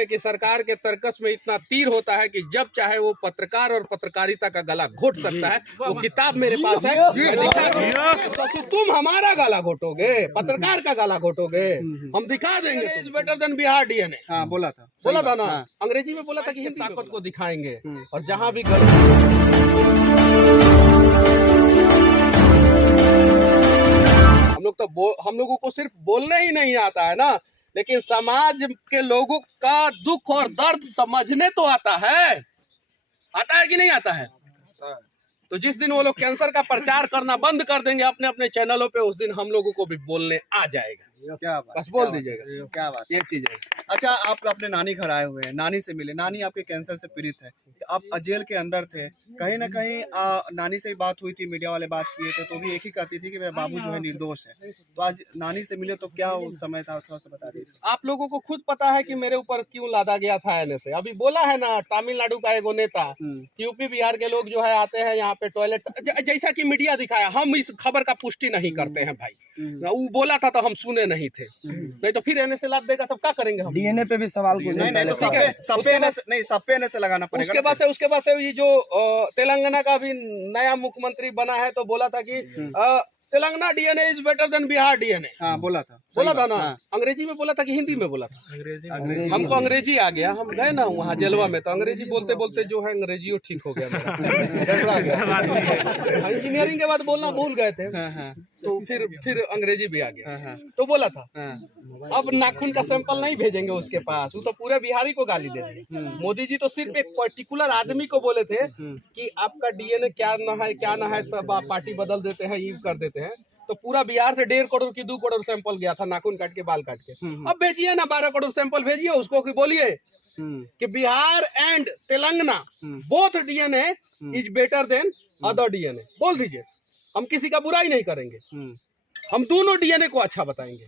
में कि सरकार के तर्कस में इतना तीर होता है कि जब चाहे वो पत्रकार और पत्रकारिता का गला घोट सकता है। वो किताब मेरे पास है, तो तुम हमारा गला घोटोगे, पत्रकार का गला घोटोगे, हम दिखा देंगे। Is better than Bihar DNA. हाँ, बोला था ना। अंग्रेजी में बोला था कि हिंदी ताकत को दिखाएंगे और जहां भी हम लोगों को सिर्फ बोलने ही नहीं आता है ना, लेकिन समाज के लोगों का दुख और दर्द समझने तो आता है कि नहीं आता है? तो जिस दिन वो लोग कैंसर का प्रचार करना बंद कर देंगे अपने अपने चैनलों पे, उस दिन हम लोगों को भी बोलने आ जाएगा। क्या बात, बस बोल दीजिएगा। क्या बात, ये चीज है। अच्छा, आप अपने नानी घर आए हुए हैं, नानी से मिले, नानी आपके कैंसर से पीड़ित है, आप जेल के अंदर थे, कहीं ना कहीं नानी से ही बात हुई थी, मीडिया वाले बात किए थे, तो भी एक ही कहती थी कि मेरा बाबू जो है निर्दोष है। तो आज नानी से मिले तो क्या उस समय था, थोड़ा सा बता दीजिए। आप लोगों को खुद पता है कि मेरे ऊपर क्यों लादा गया था एनए से। अभी बोला है ना तमिलनाडु का एगो नेता, यूपी बिहार के लोग जो है आते हैं यहाँ पे टॉयलेट, जैसा कि मीडिया दिखाया, हम इस खबर का पुष्टि नहीं करते हैं भाई। वो बोला था तो हम सुने नहीं थे, नहीं तो फिर एनए से लाद देगा, सब क्या करेंगे हम? डीएनए पे भी सवाल नहीं तो सब पे लगाना पड़ेगा। उसके बाद से ये जो तेलंगाना का भी नया मुख्यमंत्री बना है, तो बोला था कि Telangana DNA is better than Bihar DNA. हाँ, बोला था ना। अंग्रेजी में बोला था कि हिंदी में बोला था? हमको अंग्रेजी आ गया, हम गए ना वहाँ जेलवा में, तो अंग्रेजी बोलते बोलते जो है अंग्रेजी ठीक हो गया। इंजीनियरिंग के बाद बोलना भूल गए थे, तो फिर अंग्रेजी भी आ गया। तो बोला था अब नाखून का सैंपल नहीं भेजेंगे उसके पास, वो तो पूरे बिहारी को गाली दे देंगे। मोदी जी तो सिर्फ एक पर्टिकुलर आदमी को बोले थे कि आपका डीएनए क्या ना है, तब आप पार्टी बदल देते हैं, ये कर देते हैं। तो पूरा बिहार से 1.5 करोड़ की 2 करोड़ सैंपल गया था, नाखून काट के, बाल काट के। अब भेजिए ना 12 करोड़ सैंपल भेजिए उसको, कि बोलिए कि Bihar and Telangana both DNA is better than other DNA. बोल दीजिए, हम किसी का बुराई नहीं करेंगे, हम दोनों डीएनए को अच्छा बताएंगे,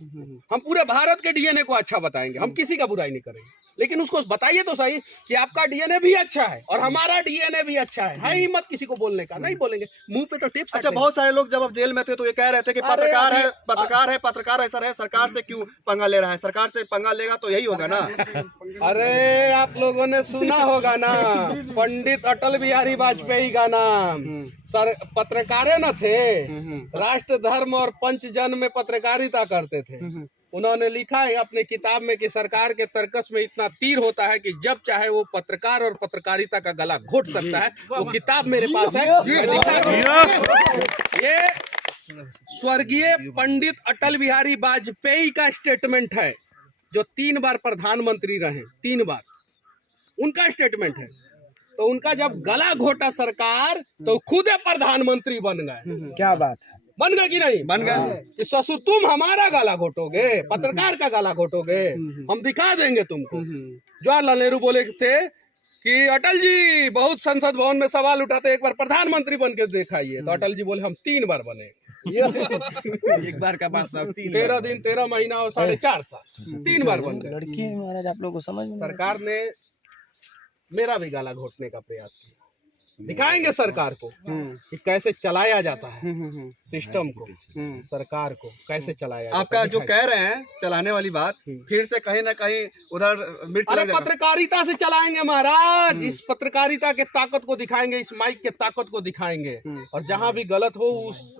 हम पूरे भारत के डीएनए को अच्छा बताएंगे, हम किसी का बुराई नहीं करेंगे। लेकिन उसको बताइए तो सही कि आपका डीएनए भी अच्छा है और हमारा डीएनए भी अच्छा है ही मत किसी को बोलने का। नहीं बोलेंगे, मुंह पे तो टिप्स। अच्छा, बहुत सारे लोग जब आप जेल में थे तो ये कह रहे थे कि पत्रकार ऐसा है, सरकार से क्यों पंगा ले रहा है, सरकार से पंगा लेगा तो यही होगा ना। अरे आप लोगों ने सुना होगा ना पंडित अटल बिहारी वाजपेयी का नाम। सर पत्रकार न थे, राष्ट्र धर्म और पंचजन में पत्रकारिता करते थे। उन्होंने लिखा है अपने किताब में कि सरकार के तर्कस में इतना तीर होता है कि जब चाहे वो पत्रकार और पत्रकारिता का गला घोट सकता है। वो किताब मेरे पास है, ये स्वर्गीय पंडित अटल बिहारी वाजपेयी का स्टेटमेंट है, जो 3 बार प्रधानमंत्री रहे, 3 बार उनका स्टेटमेंट है। तो उनका जब गला घोटा सरकार तो खुद प्रधानमंत्री बन गए। क्या बात है, बन गए कि नहीं? बन गए। कि ससुर तुम हमारा गला घोटोगे, पत्रकार का गला घोटोगे, हम दिखा देंगे तुमको। जवाहरलाल नेहरू बोले थे कि अटल जी बहुत संसद भवन में सवाल उठाते, एक बार प्रधानमंत्री बन के दिखाइए। तो अटल जी बोले हम 3 बार बने। एक बार का बात 13 दिन 13 महीना और 4.5 साल 3 बार बन गए। लड़की है महाराज, आप लोगों को समझ में। सरकार ने मेरा भी गला घोटने का प्रयास किया। दिखाएंगे सरकार को कि कैसे चलाया जाता है सिस्टम को, सरकार को कैसे चलाया जाता है। आपका जो कह रहे हैं चलाने वाली बात, फिर से कहीं ना कहीं उधर मिर्च लग जाएगा। पत्रकारिता से चलाएंगे महाराज, इस पत्रकारिता के ताकत को दिखाएंगे, इस माइक के ताकत को दिखाएंगे। और जहां भी गलत हो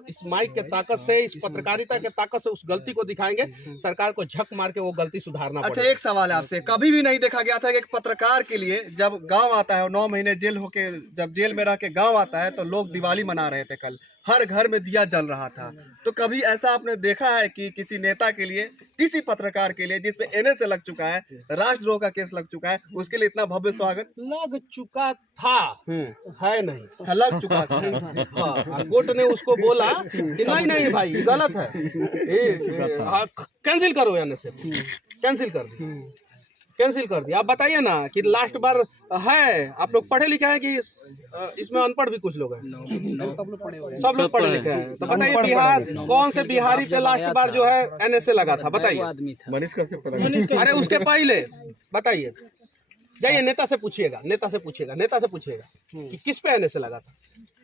इस माइक के ताकत से, इस पत्रकारिता के ताकत से उस गलती को दिखाएंगे। सरकार को झक मार के वो गलती सुधारना अच्छा, एक सवाल है आपसे, कभी भी नहीं देखा गया था कि एक पत्रकार के लिए जब गाँव आता है और 9 महीने जेल होके जब जेल में रह के गांव आता है तो लोग दिवाली मना रहे थे, कल हर घर में दिया जल रहा था। तो कभी ऐसा आपने देखा है कि किसी नेता के लिए, किसी पत्रकार के लिए जिसपे एनए से लग चुका है, राष्ट्रद्रोह का केस लग चुका है, उसके लिए इतना भव्य स्वागत? लग चुका था, है नहीं, लग चुका था। कोर्ट ने उसको बोला कि नहीं भाई गलत है, कैंसिल करो, एनए से कैंसिल कर दिया। आप बताइए ना कि लास्ट बार है, आप लोग पढ़े लिखे हैं कि इसमें अनपढ़ भी कुछ लोग हैं? सब लोग पढ़े लिखे हैं। तो बताइए बिहार, कौन से बिहारी पे लास्ट बार जो है एनएसए लगा था? बताइए। अरे उसके पहले बताइए, जाइए नेता से पूछिएगा कि किस पे एनएसए लगा था।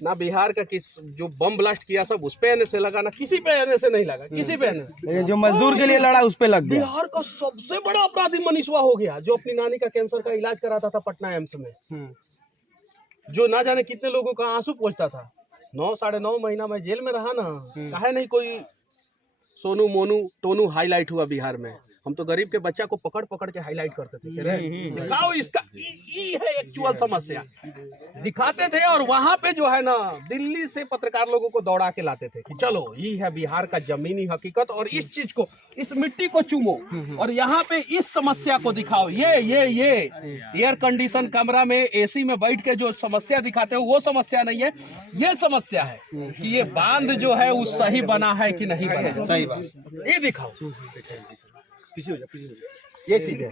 ना बिहार का किस जो बम ब्लास्ट किया सब उस पे आने से लगा, ना किसी पे आने से नहीं लगा, किसी पे आने। लेकिन जो मजदूर के लिए लड़ा उस पे लग गया। बिहार का सबसे बड़ा अपराधी मनीषवा हो गया, जो अपनी नानी का कैंसर का इलाज कराता था पटना एम्स में, जो ना जाने कितने लोगों का आंसू पोंछता था। 9 साढ़े 9 महीना में जेल में रहा ना, काहे नहीं कोई सोनू मोनू टोनू हाईलाइट हुआ बिहार में। हम तो गरीब के बच्चा को पकड़ पकड़ के हाईलाइट करते थे, कह रहे दिखाओ इसका ई है एक्चुअल समस्या, दिखाते थे। और वहां पे जो है ना दिल्ली से पत्रकार लोगों को दौड़ा के लाते थे कि चलो ये है बिहार का जमीनी हकीकत, और इस चीज को, इस मिट्टी को चूमो और यहाँ पे इस समस्या को दिखाओ। ये एयर कंडीशन कमरा में एसी में बैठ के जो समस्या दिखाते हो वो समस्या नहीं है, ये समस्या है कि ये बांध जो है वो सही बना है कि नहीं बना है, सही बात, ये दिखाओ, ये चीज है।